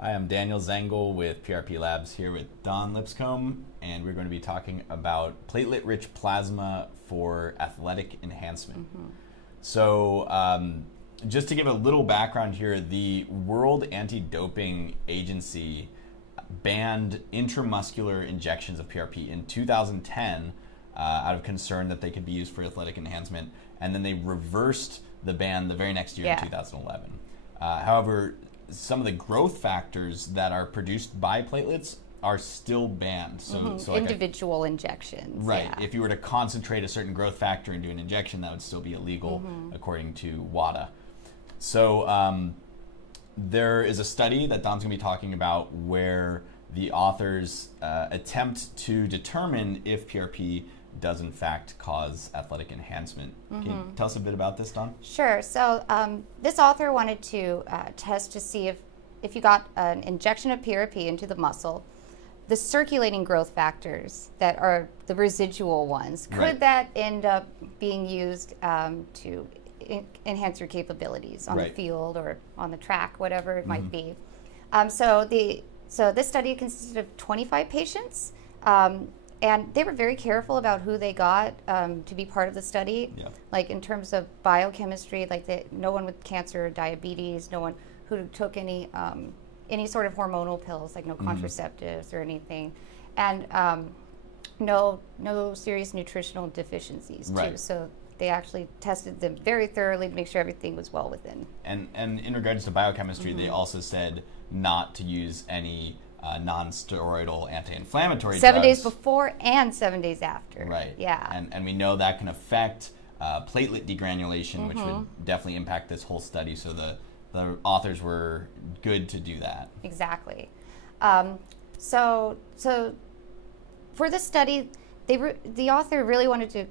Hi, I'm Daniel Zengel with PRP Labs here with Don Lipscomb, and we're going to be talking about platelet-rich plasma for athletic enhancement. So just to give a little background here, the World Anti-Doping Agency banned intramuscular injections of PRP in 2010 out of concern that they could be used for athletic enhancement, and then they reversed the ban the very next year in 2011. However, some of the growth factors that are produced by platelets are still banned. So, like individual injections. Right. If you were to concentrate a certain growth factor into an injection, that would still be illegal according to WADA. So there is a study that Don's going to be talking about where the authors attempt to determine if PRP does in fact cause athletic enhancement. Can you tell us a bit about this, Don? Sure. So this author wanted to test to see if you got an injection of PRP into the muscle, the circulating growth factors that are the residual ones, could that end up being used to enhance your capabilities on the field or on the track, whatever it might be? So this study consisted of 25 patients. And they were very careful about who they got to be part of the study. Like in terms of biochemistry, like no one with cancer or diabetes, no one who took any sort of hormonal pills, like no contraceptives or anything, and no serious nutritional deficiencies too. So they actually tested them very thoroughly to make sure everything was well within. And in regards to biochemistry, they also said not to use any non-steroidal anti-inflammatory drugs. 7 days before and 7 days after. Right. Yeah. And we know that can affect platelet degranulation, which would definitely impact this whole study. So the authors were good to do that. Exactly. So for this study, the author really wanted to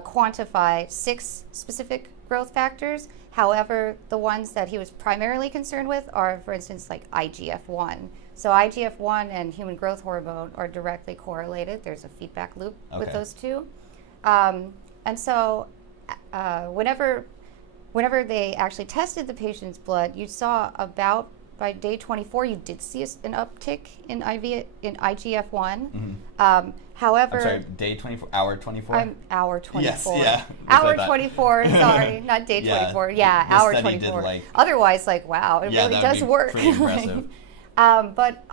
quantify 6 specific growth factors. However, the ones that he was primarily concerned with are, for instance, like IGF-1. So IGF-1 and human growth hormone are directly correlated. There's a feedback loop with those two. And so whenever they actually tested the patient's blood, you saw about by day 24, you did see an uptick in IGF-1. However, I'm sorry, day 24, hour 24? Hour 24. Yes, yeah. Hour 24, sorry, not day 24. Yeah, hour 24. Otherwise, like, wow, it really does work. Pretty impressive. But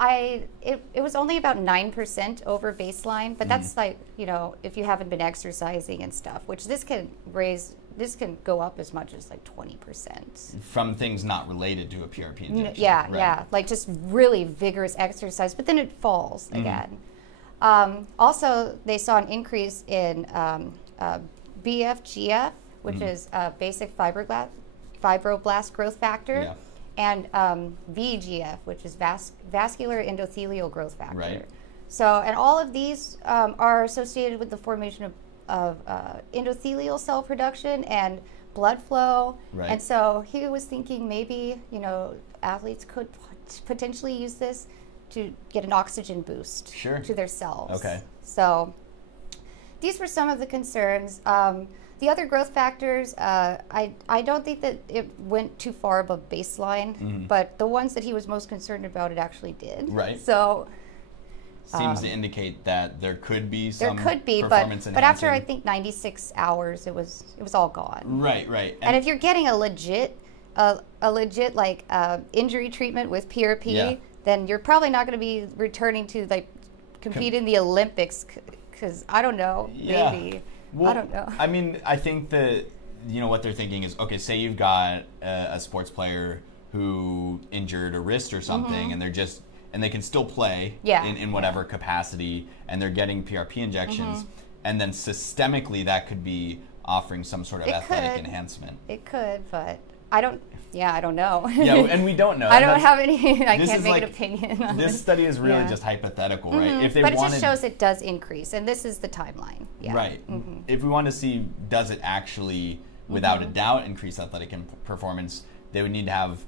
it was only about 9% over baseline, but that's like, you know, if you haven't been exercising and stuff, which this can go up as much as like 20%. From things not related to a PRP injection. Yeah, like just really vigorous exercise, but then it falls again. Also, they saw an increase in BFGF, which is basic fibroblast growth factor, and VEGF, which is vascular endothelial growth factor. So, and all of these are associated with the formation of endothelial cell production and blood flow. And so he was thinking maybe, you know, athletes could potentially use this to get an oxygen boost to their cells. So these were some of the concerns. The other growth factors, I don't think that it went too far above baseline, but the ones that he was most concerned about, it actually did. So seems to indicate that there could be some performance but after I think 96 hours, it was all gone. Right. And if you're getting a legit like injury treatment with PRP, then you're probably not going to be returning to like compete in the Olympics, because I don't know, maybe. Well, I don't know. I mean, I think that, you know, what they're thinking is, okay, say you've got a sports player who injured a wrist or something, and they can still play in whatever capacity, and they're getting PRP injections, and then systemically that could be offering some sort of athletic enhancement. It could, but I don't know. And we don't know. I don't have any, I can't make an opinion on this study is really just hypothetical, right? If they but it just shows it does increase, and this is the timeline. If we want to see, does it actually, without a doubt, increase athletic performance, they would need to have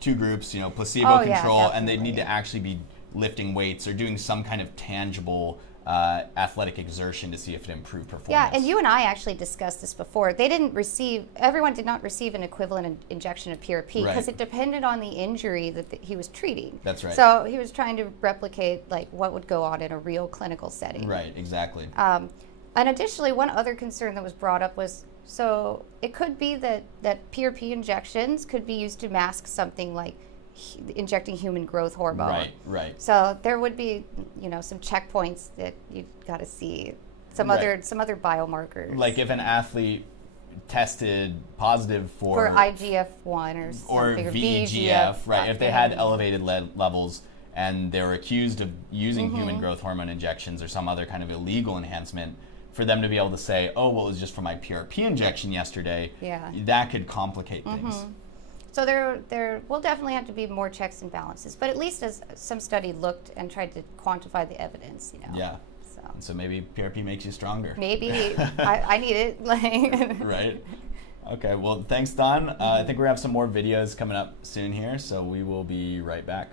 2 groups, you know, placebo control, and they'd need to actually be lifting weights or doing some kind of tangible athletic exertion to see if it improved performance. Yeah, and you and I actually discussed this before. Everyone did not receive an equivalent injection of PRP because it depended on the injury that he was treating. That's right. So he was trying to replicate like what would go on in a real clinical setting. Right, exactly. And additionally, one other concern that was brought up was, so it could be that PRP injections could be used to mask something like injecting human growth hormone. Right, right. So there would be, some checkpoints that you've got to see, some other biomarkers. Like if an athlete tested positive for IGF-1 or VEGF, right? If they had elevated levels and they were accused of using human growth hormone injections or some other kind of illegal enhancement, for them to be able to say, oh, well, it was just for my PRP injection yesterday, that could complicate things. So there will definitely have to be more checks and balances, but at least as some study looked and tried to quantify the evidence, Yeah. So maybe PRP makes you stronger. Maybe. I need it. Right. Okay, well, thanks, Don. I think we're going to have some more videos coming up soon here, so we will be right back.